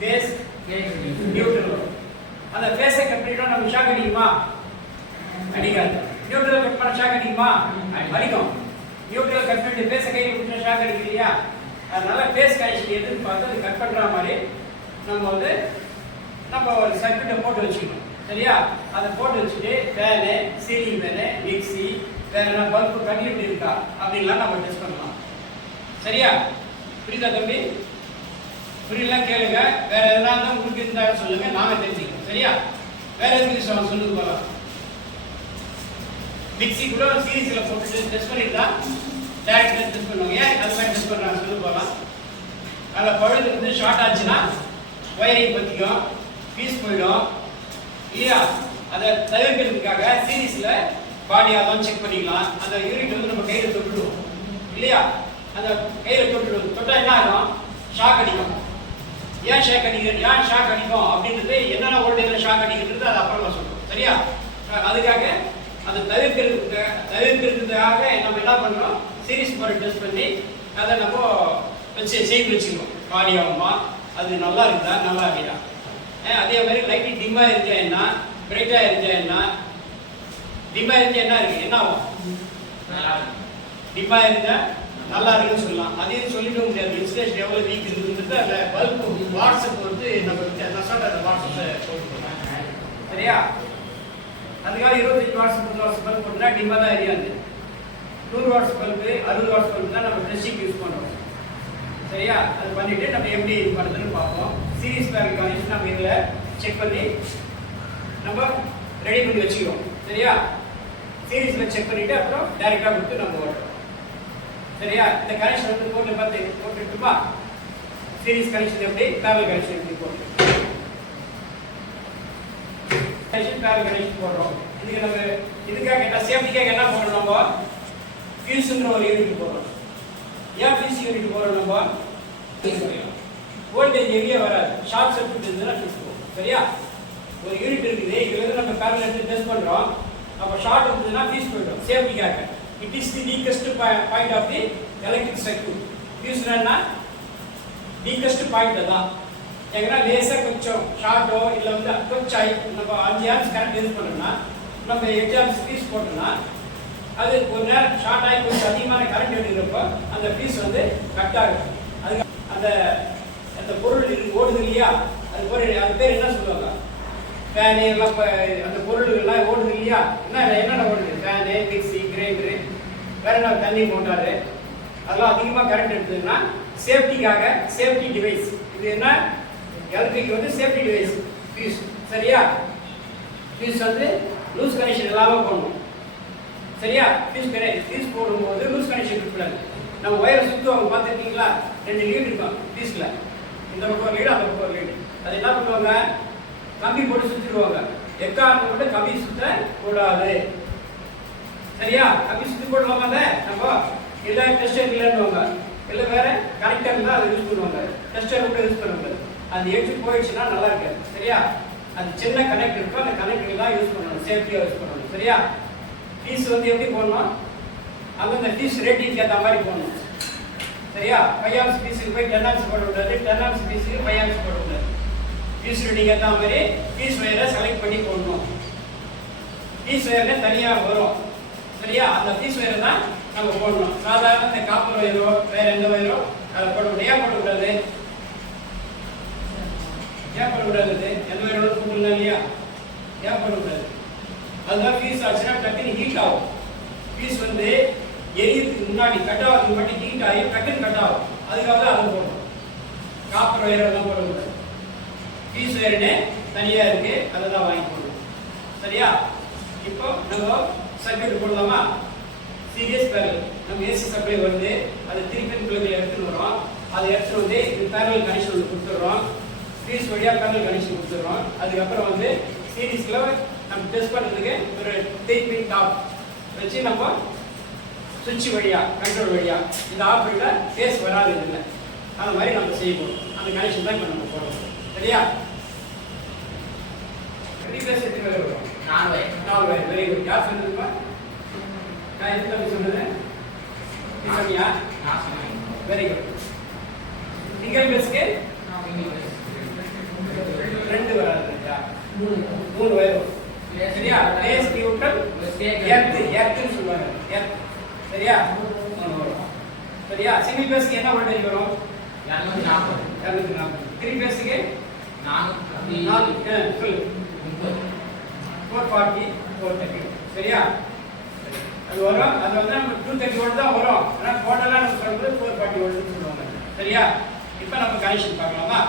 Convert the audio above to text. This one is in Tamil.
பேஸ் நியூட்ரல் வரும். அந்த பேஸை கட் பண்ணிட்டோம் நம்ம ஷாக் அடிக்குமா? அடிக்காது. நியூட்ரல் கட் பண்ண ஷாக் அடிக்குமா? அடிக்கும். நியூட்ரல் கட் பண்ணி பேஸை கையில் பிடிச்சா ஷாக் அடிக்குது இல்லையா? அதனால பேஸ் கனெக்ஷன் எதுன்னு பார்த்து அது கட் பண்ணுற மாதிரி நம்ம ஒரு சர்க்யூட்டை போட்டு வச்சுக்கணும். சரியா? அதை போட்டு வச்சுட்டு ஃபேனு, சீலிங் ஃபேனு, மிக்சி, வேற என்ன பல்பு கண்டிப்பாக இருக்கா அப்படின்லாம் நம்ம டெஸ்ட் பண்ணலாம். சரியா? புரியுதா தம்பி? புரியலாம் கேளுங்க. வேற எதனா இருந்தால் உங்களுக்கு இருந்தாலும் சொல்லுங்க, நாங்கள் தெரிஞ்சுக்கிறோம். சரியா? வேற எதுக்கு சொல்லுங்க போகலாம். மிக்சி கூட சீரீஸில் போட்டு டெஸ்ட் பண்ணிட்டு தான் டேரக்டாக டெஸ்ட் பண்ணுவாங்க. ஏன் அது மாதிரி டெஸ்ட் பண்ணுறாங்க சொல்லு போகலாம். அதில் பழுது வந்து ஷார்ட் ஆச்சுன்னா ஒயரிங் பற்றிக்கும், பீஸ் போயிடும் இல்லையா? அதை தவிர்க்கிறதுக்காக சீரீஸில் பாடியாகவும் செக் பண்ணிக்கலாம். அந்த யூனிட் வந்து நம்ம கையில் தொட்டுடுவோம் இல்லையா? அந்த கையில் தொட்டா என்ன ஆகும்? ஷாக் அடிக்கும். ஏன் ஷாக் அடிக்கும் அப்படின்றது என்னென்ன வோல்டேஜில் ஷாக் அடிக்கிறது அது அப்புறமா சொல்லுவோம். சரியா? அதுக்காக அதை தவிர்க்கிறதுக்காக நம்ம என்ன பண்ணுறோம்? சீரீஸ் போர்டு டெஸ்ட் பண்ணி அதை நம்ம செய்து வச்சுக்கிறோம். பாடியாகுமா, அது நல்லா இருக்குதா, நல்லா இல்லையா? அதே மாதிரி லைட்டு டிம்மாக இருந்தா என்ன, பிரைட்டாக இருந்தா என்ன? டிம்மாக இருந்தால் என்ன இருக்கு, என்ன ஆகும்? டிம்மாக இருந்தால் நல்லா இருக்குன்னு சொல்லலாம். அதையும் சொல்லிக்க முடியாது. இன்சுலேஷன் எவ்வளோ வீக் இருக்குன்றது அந்த பல்பு வாட்ஸ்அப் வந்து நம்ம அந்த வாட்ஸ்அப்பை போட்டுக்கோங்க. சரியா? அதுக்காக 25 வாட்ஸ் 30 வாட்ஸ் பல்ப் போட்டுனா டிம்மாக தான் எரியாது. 100 வாட்ஸ் பல்பு 60 வாட்ஸ் பல்பு தான் நம்ம ட்ரெஸ்ஸிங் யூஸ் பண்ணுறோம். சரியா? அது பண்ணிட்டு நம்ம எப்படி இது பண்ணுறதுன்னு பார்ப்போம். சீரீஸ் பேர் கனெக்ஷன் நம்ம இதில் செக் பண்ணி நம்ம ரெடி பண்ணி வச்சுக்கிறோம். சரியா? சீரீஸில் செக் பண்ணிவிட்டு அப்புறம் டைரெக்டாக கொடுத்து நம்ம ஓட்டுறோம். சரியா? இந்த கனெக்ஷன் வந்து போட்டு பார்த்து போட்டுட்டுமா சீரீஸ் கனெக்ஷன் எப்படி, பேரல் கனெக்ஷன் எப்படி போட்டு பேரல் கனெக்ஷன் போடுறோம். இதுக்கு நம்ம இதுக்காக என்ன சேஃப்டிக்காக என்ன போடுறோம்? நம்ம ஃபியூஸ்ன்ற ஒரு யூனிட் போடுறோம். ஏன் ஃபியூஸ் யூனிட் போடுறோம்? நம்ம வோல்டேஜ் எரிய வராது. ஷார்ட் சர்க்யூட் இருந்ததுன்னா ஃபியூஸ் போகும். சரியா? ஒரு யூனிட் இருக்குது, இதுல இருந்து நம்ம பேரல் எடுத்து டெஸ்ட் பண்றோம். அப்போ ஷார்ட் இருந்ததுன்னா ஃபியூஸ் போயிடும். சேஃப்டிக்காக it is the weakest point of the electric circuit. ஃபியூஸ்னா வீக்கஸ்ட் பாயிண்ட் தான். எங்கன்னா லேசாக கொஞ்சம் ஷார்ட்டோ இல்லை வந்து கொஞ்சம் நம்ம 5 ஆம்ஸ் கரண்ட் யூஸ் பண்ணோம்னா நம்ம 8 ஆம்ஸ் ஃபியூஸ் போட்டோம்னா அது ஒரு நேரம் ஷார்ட் ஆகி கொஞ்சம் அதிகமான கரண்ட் எடுக்கிறப்போ அந்த ஃபியூஸ் வந்து கட் ஆகும். அதுக்கு அந்த பொருள் ஓடுது இல்லையா? அது பேர் என்ன சொல்லுவாங்க? ஃபேனு எல்லாம் அந்த பொருள்கள்லாம் ஓடுது இல்லையா? என்னென்ன ஓடுது? ஃபேனு, மிக்சி, கிரைண்டரு, வேற என்ன தண்ணி மோட்டாரு, அதெல்லாம் அதிகமாக கரண்ட் எடுத்ததுன்னா சேஃப்டிக்காக சேஃப்டி டிவைஸ். இது என்ன? எலக்ட்ரிக் வந்து சேஃப்டி டிவைஸ் ஃபியூஸ். சரியா? ஃபியூஸ் வந்து லூஸ் கனெக்ஷன் இல்லாமல் போடணும். சரியா? ஃபியூஸ் போடும்போது லூஸ் கனெக்ஷன் இருக்கக்கூடாது. நம்ம ஒயரை சுற்றுவாங்க, பார்த்துருக்கீங்களா? 2 லீடு இருக்கும் ஃபியூஸில். இந்த பக்கம் ஒரு லீடு, அந்த பக்கம் ஒரு லீடு. அது என்ன பண்ணுவாங்க? கம்பி போட்டு சுற்றிடுவாங்க. எக்காரணம் மட்டும் கம்பி சுத்த கூடாது. சரியா? கம்பி சுற்றி போடுவாங்க. அதை நம்ம இல்லை டெஸ்டர் இல்லைன்னுவாங்க, இல்லை வேற கனெக்டர் இருந்தால் அதை யூஸ் பண்ணுவாங்க. டெஸ்டர் கூட யூஸ் பண்ணுவாங்க. அது எடுத்து போயிடுச்சுன்னா நல்லா இருக்காது. சரியா? அது சின்ன கனெக்டர் இருக்கும், அந்த கனெக்டர் தான் யூஸ் பண்ணணும், சேஃப்டியாக யூஸ் பண்ணணும். சரியா? ஃபீஸ் வந்து எப்படி போடணும்? அந்தந்த ஃபீஸ் ரேட்டிங்க்கு ஏற்ற மாதிரி போடணும். சரியா? 5 ஆம்ஸ் ஃபீஸுக்கு போய் 10 ஆம்ஸ் போடக்கூடாது, 10 ஆம்ஸ் ஃபீஸுக்கு 5 ஆம்ஸ் போடக்கூடாது. ஃபீஸ் ரேட்டிங் ஏற்ற மாதிரி ஃபீஸ் ஒயரை செலக்ட் பண்ணி போடணும். ஃபீஸ் ஒயர்ல தனியாக வரும். சரியா? அந்த ஃபீஸ் ஒயரை தான் நம்ம போடணும். சாதாரண இந்த காப்பர் ஒயரோ வேற எந்த ஒயரோ அதை போடக்கூடாது. ஏன் போடக்கூடாது? எந்த ஒயரோட கூப்பிடலாம் இல்லையா? ஏன் போடக்கூடாது? அதுதான் ஃபீஸ் ஆச்சுன்னா டக்குன்னு ஹீட் ஆகும். ஃபீஸ் வந்து எரியதுக்கு முன்னாடி கட் ஆகிறதுக்கு முன்னாடி ஹீட் ஆகி டக்குன்னு கட் ஆகும். அதுக்காக தான் அதை போடணும். காப்பர் ஒயரெல்லாம் போடக்கூடாது. ஃபீஸ் ஒயர்னே தனியாக இருக்கு, அதை தான் வாங்கி போடணும். சரியா? இப்போ நம்ம சர்க்யூட் போடலாமா? சீரியஸ் பேரல் நம்ம ஏசி சப்ளை வந்து அது திருப்பி பிள்ளைகளை எடுத்துட்டு வரோம். அதை எடுத்துட்டு வந்து இது பேரல் கனெக்ஷன் ஒன்று கொடுத்துட்றோம். ஃபீஸ் வழியாக பேரல் கனெக்ஷன் கொடுத்துட்றோம். அதுக்கப்புறம் வந்து சீரீஸில் நம்ம டெஸ்ட் பண்ணுறதுக்கு ஒரு 3 பின் டாப் வச்சு நம்ம சுவிட்ச் வழியாக கண்ட்ரோல் வழியாக இந்த ஆப்ரேட்டில் ஃபேஸ் வராது இல்லை. அந்த மாதிரி நம்ம செய்யணும். அந்த கனெக்ஷன் தான் இப்போ நம்ம போடுறோம். சரியா? ரீப்ளேஸ் எத்தனை பேர் வரும்? 4 பேர். Very good. யார் சொன்னதுப்பா? நான் எது தம்பி சொன்னது? நீ சொன்னியா? Very good. சிங்கிள் பேஸ்க்கு எர்த்துன்னு சொல்லுவாங்க. எர்த் சரியா? சரியா? சிங்கிள் பேஸ்க்கு என்ன வோல்டேஜ் வரும்? 240. த்ரீ பேஸ்க்கு 440 430. சரியா? அது வரும். அது வந்து நம்ம 230 வோல்ட் தான் வரும். ஆனா டோட்டலா நம்ம சொல்றது 440 வோல்ட்னு சொல்லுவாங்க. சரியா? இப்போ நம்ம கனெக்ஷன் பார்க்கலாமா?